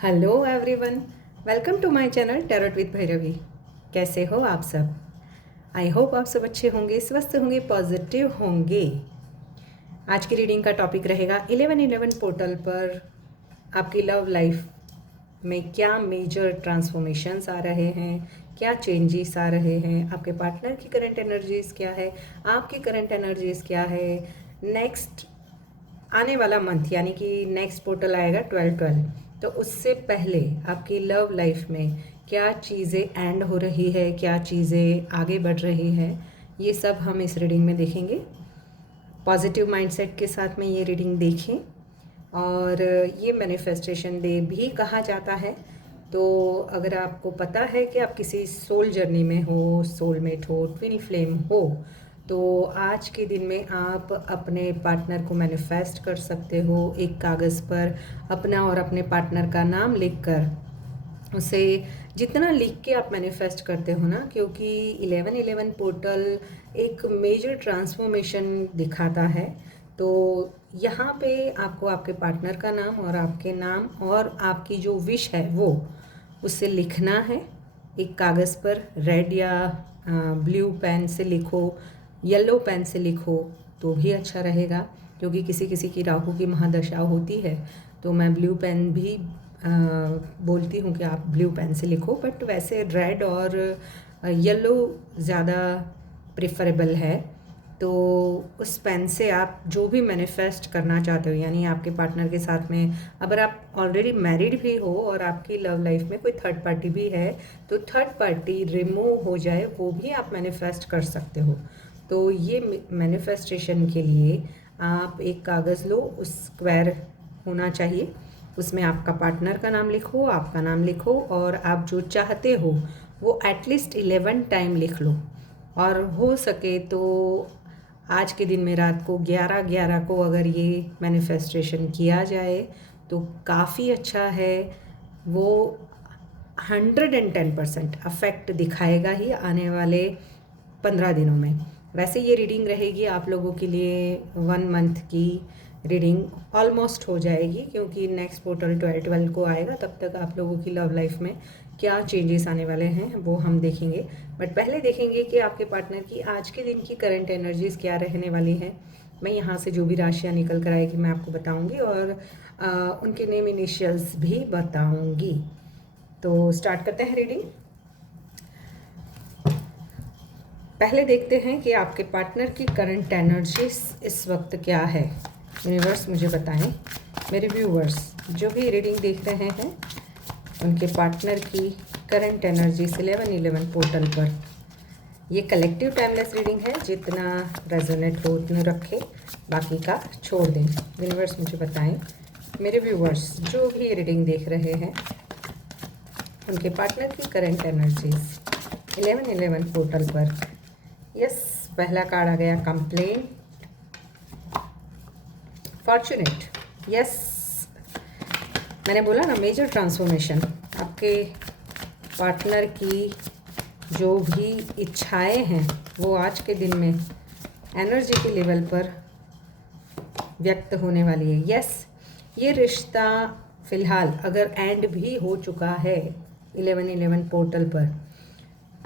Hello everyone, welcome to my channel tarot with Bhairavi. कैसे हो आप सब? आई होप आप सब अच्छे होंगे, स्वस्थ होंगे, पॉजिटिव होंगे। आज की रीडिंग का टॉपिक रहेगा 1111 पोर्टल पर आपकी लव लाइफ में क्या मेजर ट्रांसफॉर्मेशंस आ रहे हैं, क्या चेंजेस आ रहे हैं, आपके पार्टनर की करंट एनर्जीज़ क्या है, आपकी करंट एनर्जीज़ क्या है। नेक्स्ट आने वाला मंथ यानी कि नेक्स्ट पोर्टल आएगा 12/12, तो उससे पहले आपकी लव लाइफ में क्या चीज़ें एंड हो रही है, क्या चीज़ें आगे बढ़ रही है, ये सब हम इस रीडिंग में देखेंगे। पॉजिटिव माइंडसेट के साथ में ये रीडिंग देखें। और ये मैनिफेस्टेशन डे भी कहा जाता है। तो अगर आपको पता है कि आप किसी सोल जर्नी में हो, सोलमेट हो, ट्विन फ्लेम हो, तो आज के दिन में आप अपने पार्टनर को मैनिफेस्ट कर सकते हो। एक कागज़ पर अपना और अपने पार्टनर का नाम लिखकर उसे जितना लिख के आप मैनिफेस्ट करते हो ना, क्योंकि 1111 पोर्टल एक मेजर ट्रांसफॉर्मेशन दिखाता है। तो यहाँ पे आपको आपके पार्टनर का नाम और आपके नाम और आपकी जो विश है वो उससे लिखना है। एक कागज़ पर रेड या ब्लू पेन से लिखो, येलो पेन से लिखो तो भी अच्छा रहेगा, क्योंकि किसी किसी की राहु की महादशा होती है। तो मैं ब्लू पेन भी बोलती हूँ कि आप ब्लू पेन से लिखो, बट वैसे रेड और येलो ज़्यादा प्रेफरेबल है। तो उस पेन से आप जो भी मैनिफेस्ट करना चाहते हो, यानी आपके पार्टनर के साथ में अगर आप ऑलरेडी मैरिड भी हो और आपकी लव लाइफ में कोई थर्ड पार्टी भी है, तो थर्ड पार्टी रिमूव हो जाए वो भी आप मैनिफेस्ट कर सकते हो। तो ये मैनिफेस्टेशन के लिए आप एक कागज़ लो, उस स्क्वायर होना चाहिए, उसमें आपका पार्टनर का नाम लिखो, आपका नाम लिखो और आप जो चाहते हो वो एटलीस्ट 11 टाइम लिख लो। और हो सके तो आज के दिन में रात को 11/11 को अगर ये मैनिफेस्टेशन किया जाए तो काफ़ी अच्छा है। वो 110% अफेक्ट दिखाएगा ही आने वाले 15 दिनों में। वैसे ये रीडिंग रहेगी आप लोगों के लिए 1 मंथ की रीडिंग ऑलमोस्ट हो जाएगी, क्योंकि नेक्स्ट पोर्टल 12/12 को आएगा। तब तक आप लोगों की लव लाइफ में क्या चेंजेस आने वाले हैं वो हम देखेंगे। बट पहले देखेंगे कि आपके पार्टनर की आज के दिन की करंट एनर्जीज़ क्या रहने वाली हैं। मैं यहाँ से जो भी राशियाँ निकल कर आएगी मैं आपको बताऊँगी और उनके नेम इनिशियल्स भी बताऊँगी। तो स्टार्ट करते हैं रीडिंग। पहले देखते हैं कि आपके पार्टनर की करंट एनर्जीज इस वक्त क्या है। यूनिवर्स मुझे बताएं। मेरे व्यूवर्स जो भी रीडिंग देख रहे हैं उनके पार्टनर की करंट एनर्जीज 1111 पोर्टल पर। ये कलेक्टिव टाइमलेस रीडिंग है, जितना रेजोनेट हो उतना रखें, बाकी का छोड़ दें। यूनिवर्स मुझे बताएं। मेरे व्यूवर्स जो भी रीडिंग देख रहे हैं उनके पार्टनर की करंट एनर्जीज 1111 पोर्टल पर। यस, पहला कार्ड आ गया कंप्लेन, फॉर्चुनेट। यस, मैंने बोला ना मेजर ट्रांसफॉर्मेशन। आपके पार्टनर की जो भी इच्छाएं हैं वो आज के दिन में एनर्जी के लेवल पर व्यक्त होने वाली है। यस, ये रिश्ता फ़िलहाल अगर एंड भी हो चुका है 1111 पोर्टल पर,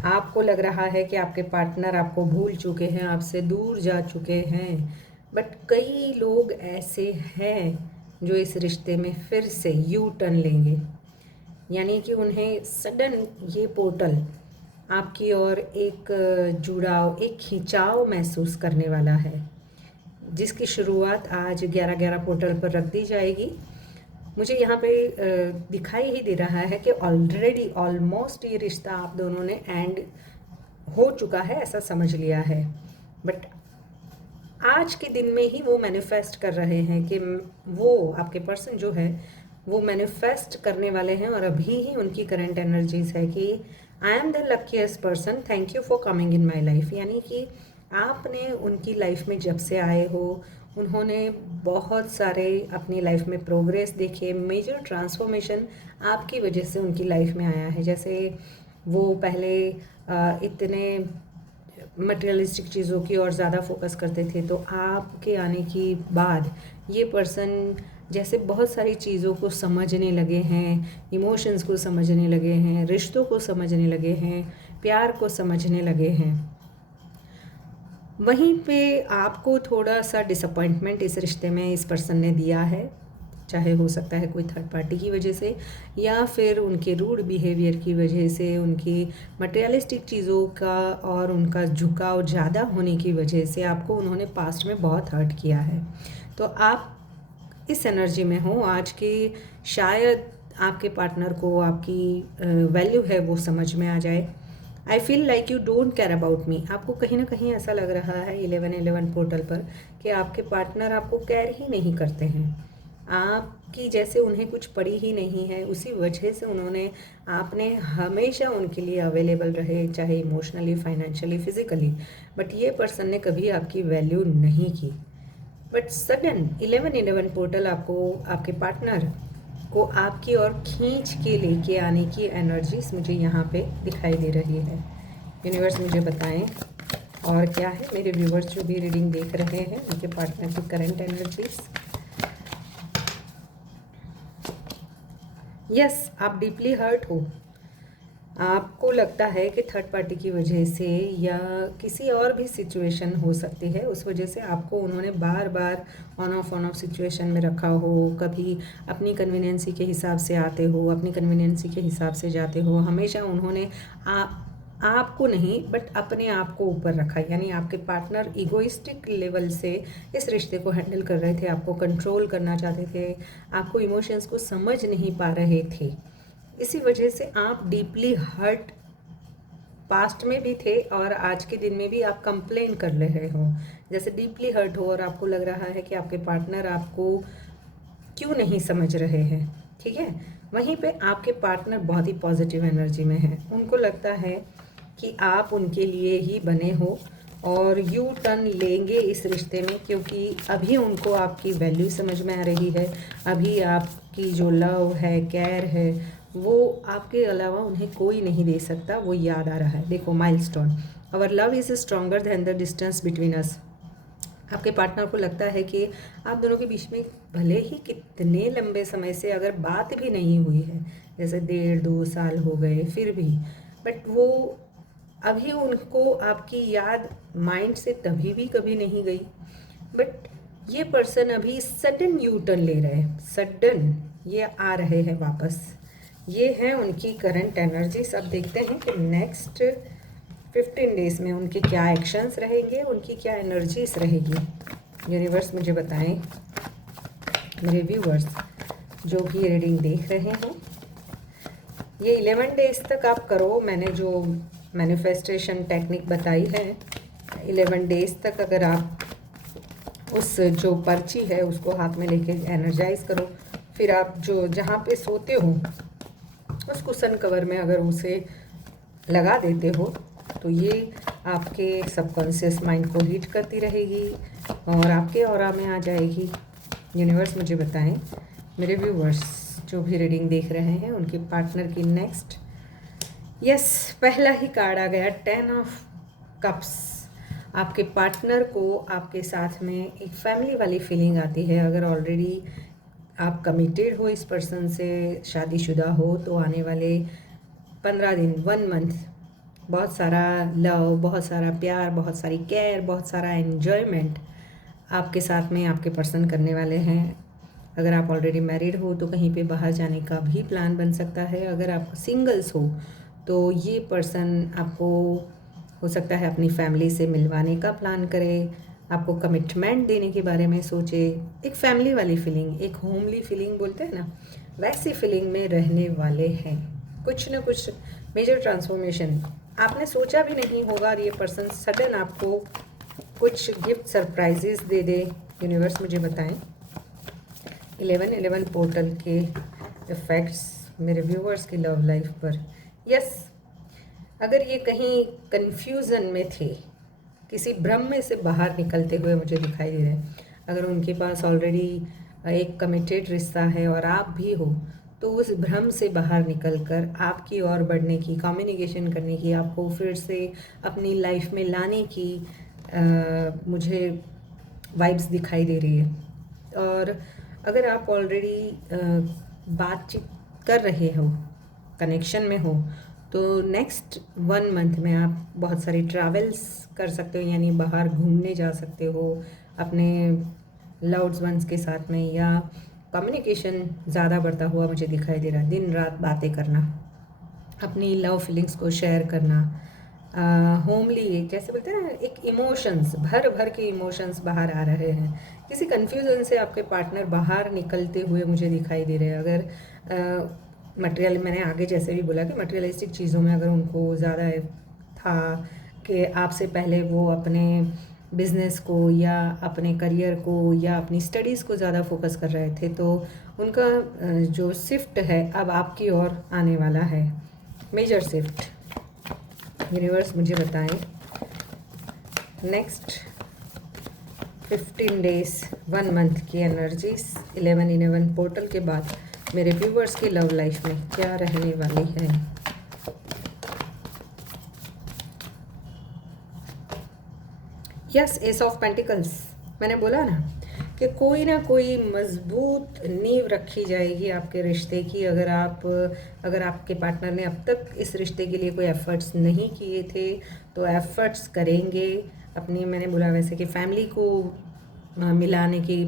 आपको लग रहा है कि आपके पार्टनर आपको भूल चुके हैं, आपसे दूर जा चुके हैं, बट कई लोग ऐसे हैं जो इस रिश्ते में फिर से यू टर्न लेंगे। यानी कि उन्हें सडन ये पोर्टल आपकी ओर एक जुड़ाव, एक खिंचाव महसूस करने वाला है, जिसकी शुरुआत आज 11/11 पोर्टल पर रख दी जाएगी। मुझे यहाँ पे दिखाई ही दे रहा है कि ऑलरेडी ऑलमोस्ट ये रिश्ता आप दोनों ने एंड हो चुका है, ऐसा समझ लिया है। बट आज के दिन में ही वो मैनिफेस्ट कर रहे हैं कि वो आपके पर्सन जो है वो मैनिफेस्ट करने वाले हैं, और अभी ही उनकी करंट एनर्जीज है कि I am the luckiest person, thank you for coming in my life. यानी कि आपने उनकी लाइफ में जब से आए हो उन्होंने बहुत सारे अपनी लाइफ में प्रोग्रेस देखे, मेजर ट्रांसफॉर्मेशन आपकी वजह से उनकी लाइफ में आया है। जैसे वो पहले इतने मटेरियलिस्टिक चीज़ों की और ज़्यादा फोकस करते थे, तो आपके आने के बाद ये पर्सन जैसे बहुत सारी चीज़ों को समझने लगे हैं, इमोशंस को समझने लगे हैं, रिश्तों को समझने लगे हैं, प्यार को समझने लगे हैं। वहीं पे आपको थोड़ा सा डिसअपॉइंटमेंट इस रिश्ते में इस पर्सन ने दिया है, चाहे हो सकता है कोई थर्ड पार्टी की वजह से या फिर उनके रूड बिहेवियर की वजह से, उनकी मटेरियलिस्टिक चीज़ों का और उनका झुकाव ज़्यादा होने की वजह से आपको उन्होंने पास्ट में बहुत हर्ट किया है। तो आप इस एनर्जी में हो आज की, शायद आपके पार्टनर को आपकी वैल्यू है वो समझ में आ जाए। I feel like you don't care about me. आपको कहीं ना कहीं ऐसा लग रहा है 1111 पोर्टल पर कि आपके पार्टनर आपको केयर ही नहीं करते हैं, आपकी जैसे उन्हें कुछ पड़ी ही नहीं है। उसी वजह से उन्होंने, आपने हमेशा उनके लिए अवेलेबल रहे, चाहे इमोशनली, फाइनेंशियली, फिजिकली, बट ये पर्सन ने कभी आपकी वैल्यू नहीं की। बट सडन 1111 पोर्टल आपको, आपके पार्टनर को आपकी ओर खींच के लेके आने की एनर्जीज मुझे यहाँ पे दिखाई दे रही है। यूनिवर्स मुझे बताएं और क्या है मेरे व्यूवर्स जो भी रीडिंग देख रहे हैं उनके पार्टनर की करंट एनर्जीज। यस, आप डीपली हर्ट हो। आपको लगता है कि थर्ड पार्टी की वजह से या किसी और भी सिचुएशन हो सकती है, उस वजह से आपको उन्होंने बार बार ऑन ऑफ सिचुएशन में रखा हो। कभी अपनी कन्वीनियंसी के हिसाब से आते हो, अपनी कन्वीनियंसी के हिसाब से जाते हो। हमेशा उन्होंने आपको नहीं बट अपने आप को ऊपर रखा, यानी आपके पार्टनर इगोइस्टिक लेवल से इस रिश्ते को हैंडल कर रहे थे, आपको कंट्रोल करना चाहते थे, आपको इमोशंस को समझ नहीं पा रहे थे। इसी वजह से आप डीपली हर्ट पास्ट में भी थे और आज के दिन में भी आप कंप्लेन कर रहे हो, जैसे डीपली हर्ट हो और आपको लग रहा है कि आपके पार्टनर आपको क्यों नहीं समझ रहे हैं। ठीक है, वहीं पे आपके पार्टनर बहुत ही पॉजिटिव एनर्जी में है। उनको लगता है कि आप उनके लिए ही बने हो और यू टर्न लेंगे इस रिश्ते में, क्योंकि अभी उनको आपकी वैल्यू समझ में आ रही है। अभी आपकी जो लव है, केयर है, वो आपके अलावा उन्हें कोई नहीं दे सकता, वो याद आ रहा है। देखो, milestone, our love is stronger than the distance between us. आपके पार्टनर को लगता है कि आप दोनों के बीच में भले ही कितने लंबे समय से अगर बात भी नहीं हुई है, जैसे 1.5-2 साल हो गए, फिर भी बट वो अभी उनको आपकी याद माइंड से तभी भी कभी नहीं गई। बट ये पर्सन अभी सडन यू टर्न ले रहे हैं, सडन ये आ रहे हैं वापस। ये है उनकी करंट एनर्जीज। अब देखते हैं कि नेक्स्ट 15 डेज में उनके क्या एक्शंस रहेंगे, उनकी क्या एनर्जीज रहेगी। यूनिवर्स मुझे बताएं, मेरे व्यूवर्स जो भी रीडिंग देख रहे हैं, ये 11 डेज तक आप करो। मैंने जो मैनिफेस्टेशन टेक्निक बताई है, 11 डेज तक अगर आप उस जो पर्ची है उसको हाथ में लेके एनर्जाइज करो, फिर आप जो जहाँ पे सोते हो उस कुशन कवर में अगर उसे लगा देते हो तो ये आपके सबकॉन्शियस माइंड को हीट करती रहेगी और आपके ऑरा में आ जाएगी। यूनिवर्स मुझे बताएं, मेरे व्यूवर्स जो भी रीडिंग देख रहे हैं उनके पार्टनर की नेक्स्ट। यस, पहला ही कार्ड आ गया, 10 ऑफ कप्स। आपके पार्टनर को आपके साथ में एक फैमिली वाली फीलिंग आती है। अगर ऑलरेडी आप कमिटेड हो इस पर्सन से, शादीशुदा हो, तो आने वाले 15 दिन, 1 मंथ बहुत सारा लव, बहुत सारा प्यार, बहुत सारी केयर, बहुत सारा एन्जॉयमेंट आपके साथ में आपके पर्सन करने वाले हैं। अगर आप ऑलरेडी मैरिड हो तो कहीं पे बाहर जाने का भी प्लान बन सकता है। अगर आप सिंगल्स हो तो ये पर्सन आपको हो सकता है अपनी फैमिली से मिलवाने का प्लान करे, आपको कमिटमेंट देने के बारे में सोचे। एक फैमिली वाली फीलिंग, एक होमली फीलिंग बोलते हैं ना, वैसी फीलिंग में रहने वाले हैं। कुछ ना कुछ मेजर ट्रांसफॉर्मेशन आपने सोचा भी नहीं होगा और ये पर्सन सडन आपको कुछ गिफ्ट सरप्राइजेस दे दे। यूनिवर्स मुझे बताएं 1111 पोर्टल के इफ़ेक्ट्स मेरे व्यूवर्स की लव लाइफ पर। यस, अगर ये कहीं कन्फ्यूज़न में थे, किसी भ्रम में से बाहर निकलते हुए मुझे दिखाई दे रहे हैं, अगर उनके पास ऑलरेडी एक कमिटेड रिश्ता है और आप भी हो, तो उस भ्रम से बाहर निकलकर आपकी ओर बढ़ने की, कम्युनिकेशन करने की, आपको फिर से अपनी लाइफ में लाने की मुझे वाइब्स दिखाई दे रही है। और अगर आप ऑलरेडी बातचीत कर रहे हो, कनेक्शन में हो, तो नेक्स्ट 1 मंथ में आप बहुत सारी ट्रैवल्स कर सकते हो, यानी बाहर घूमने जा सकते हो अपने लव्ड वंस के साथ में, या कम्युनिकेशन ज़्यादा बढ़ता हुआ मुझे दिखाई दे रहा है। दिन रात बातें करना, अपनी लव फीलिंग्स को शेयर करना, होमली, जैसे बोलते हैं ना, एक इमोशंस, भर भर के इमोशंस बाहर आ रहे हैं। किसी कन्फ्यूज़न से आपके पार्टनर बाहर निकलते हुए मुझे दिखाई दे रहे हैं। अगर मटेरियल, मैंने आगे जैसे भी बोला कि मटेरियलिस्टिक चीज़ों में अगर उनको ज़्यादा था कि आपसे पहले वो अपने बिज़नेस को या अपने करियर को या अपनी स्टडीज़ को ज़्यादा फोकस कर रहे थे, तो उनका जो शिफ्ट है अब आपकी ओर आने वाला है, मेजर शिफ्ट। यूनिवर्स मुझे बताएं नेक्स्ट 15 डेज 1 मंथ की एनर्जीज 11/11 पोर्टल के बाद मेरे व्यूवर्स की लव लाइफ में क्या रहने वाली है। Yes, S of pentacles. मैंने बोला ना कि कोई ना कोई मजबूत नींव रखी जाएगी आपके रिश्ते की। अगर आपके पार्टनर ने अब तक इस रिश्ते के लिए कोई एफ़र्ट्स नहीं किए थे, तो एफ़र्ट्स करेंगे अपनी। मैंने बोला वैसे कि फैमिली को मिलाने की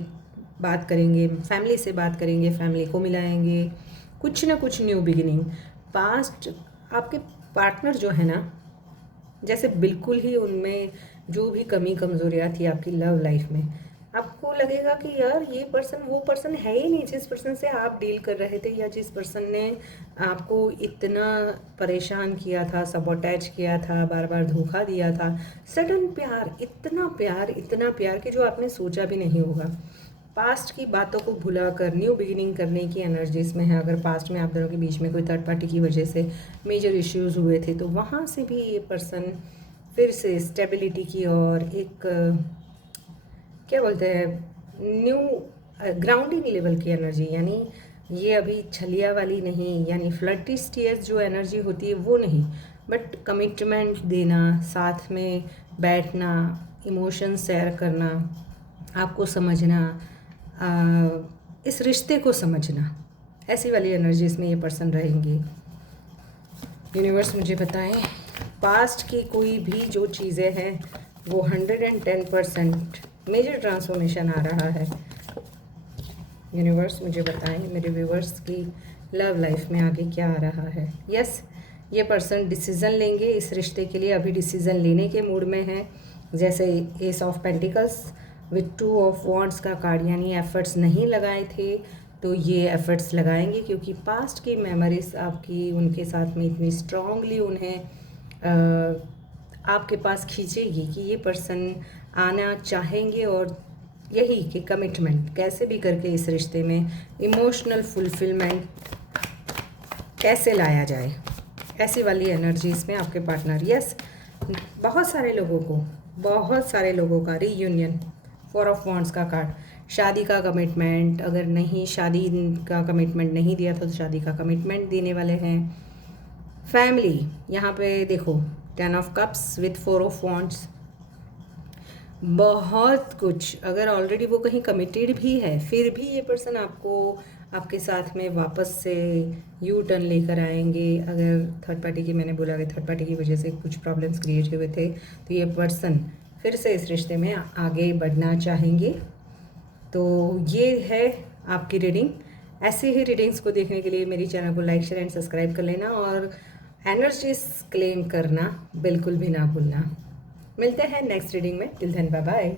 बात करेंगे, फैमिली से बात करेंगे, फैमिली को मिलाएंगे, कुछ ना कुछ न्यू बिगिनिंग। पास्ट आपके पार्टनर जो है ना, जैसे बिल्कुल ही उनमें जो भी कमी कमज़ोरियाँ थी आपकी लव लाइफ में, आपको लगेगा कि यार ये पर्सन वो पर्सन है ही नहीं जिस पर्सन से आप डील कर रहे थे, या जिस पर्सन ने आपको इतना परेशान किया था, सबोटैज किया था, बार बार धोखा दिया था। सडन प्यार, इतना प्यार कि जो आपने सोचा भी नहीं होगा। पास्ट की बातों को भुलाकर न्यू बिगिनिंग करने की एनर्जीज में है। अगर पास्ट में आप दोनों के बीच में कोई थर्ड पार्टी की वजह से मेजर इश्यूज हुए थे, तो वहाँ से भी ये पर्सन फिर से स्टेबिलिटी की और एक क्या बोलते हैं, न्यू ग्राउंडिंग लेवल की एनर्जी, यानी ये अभी छलिया वाली नहीं, यानी फ्लर्टिस्टियस जो एनर्जी होती है वो नहीं, बट कमिटमेंट देना, साथ में बैठना, इमोशन शेयर करना, आपको समझना, इस रिश्ते को समझना, ऐसी वाली एनर्जीज में ये पर्सन रहेंगे। यूनिवर्स मुझे बताएं पास्ट की कोई भी जो चीज़ें हैं वो 110% मेजर ट्रांसफॉर्मेशन आ रहा है। यूनिवर्स मुझे बताएं मेरे व्यूवर्स की लव लाइफ में आगे क्या आ रहा है। यस, ये पर्सन डिसीज़न लेंगे इस रिश्ते के लिए, अभी डिसीज़न लेने के मूड में है। जैसे S of pentacles with 2 of wands का कार्ड, यानी एफर्ट्स नहीं लगाए थे तो ये एफर्ट्स लगाएंगे, क्योंकि पास्ट की मेमोरीज आपकी उनके साथ में इतनी स्ट्रांगली उन्हें आपके पास खींचेगी कि ये पर्सन आना चाहेंगे, और यही कि कमिटमेंट कैसे भी करके इस रिश्ते में इमोशनल फुलफिलमेंट कैसे लाया जाए, ऐसी वाली एनर्जीज में आपके पार्टनर। यस, बहुत सारे लोगों का रीयूनियन, 4 ऑफ वॉन्ड्स का कार्ड, शादी का कमिटमेंट, अगर नहीं शादी का कमिटमेंट नहीं दिया था तो शादी का कमिटमेंट देने वाले हैं। फैमिली, यहाँ पे देखो 10 of cups with 4 of wands, बहुत कुछ। अगर ऑलरेडी वो कहीं कमिटेड भी है, फिर भी ये पर्सन आपको आपके साथ में वापस से यू टर्न लेकर आएंगे। अगर थर्ड पार्टी की, मैंने बोला कि थर्ड पार्टी की वजह से कुछ प्रॉब्लम्स क्रिएट हुए थे, तो ये पर्सन फिर से इस रिश्ते में आगे बढ़ना चाहेंगे। तो ये है आपकी रीडिंग। ऐसे ही रीडिंग्स को देखने के लिए मेरी चैनल को लाइक, शेयर एंड सब्सक्राइब कर लेना, और एनर्जीज क्लेम करना बिल्कुल भी ना भूलना। मिलते हैं नेक्स्ट रीडिंग में। Till then bye bye.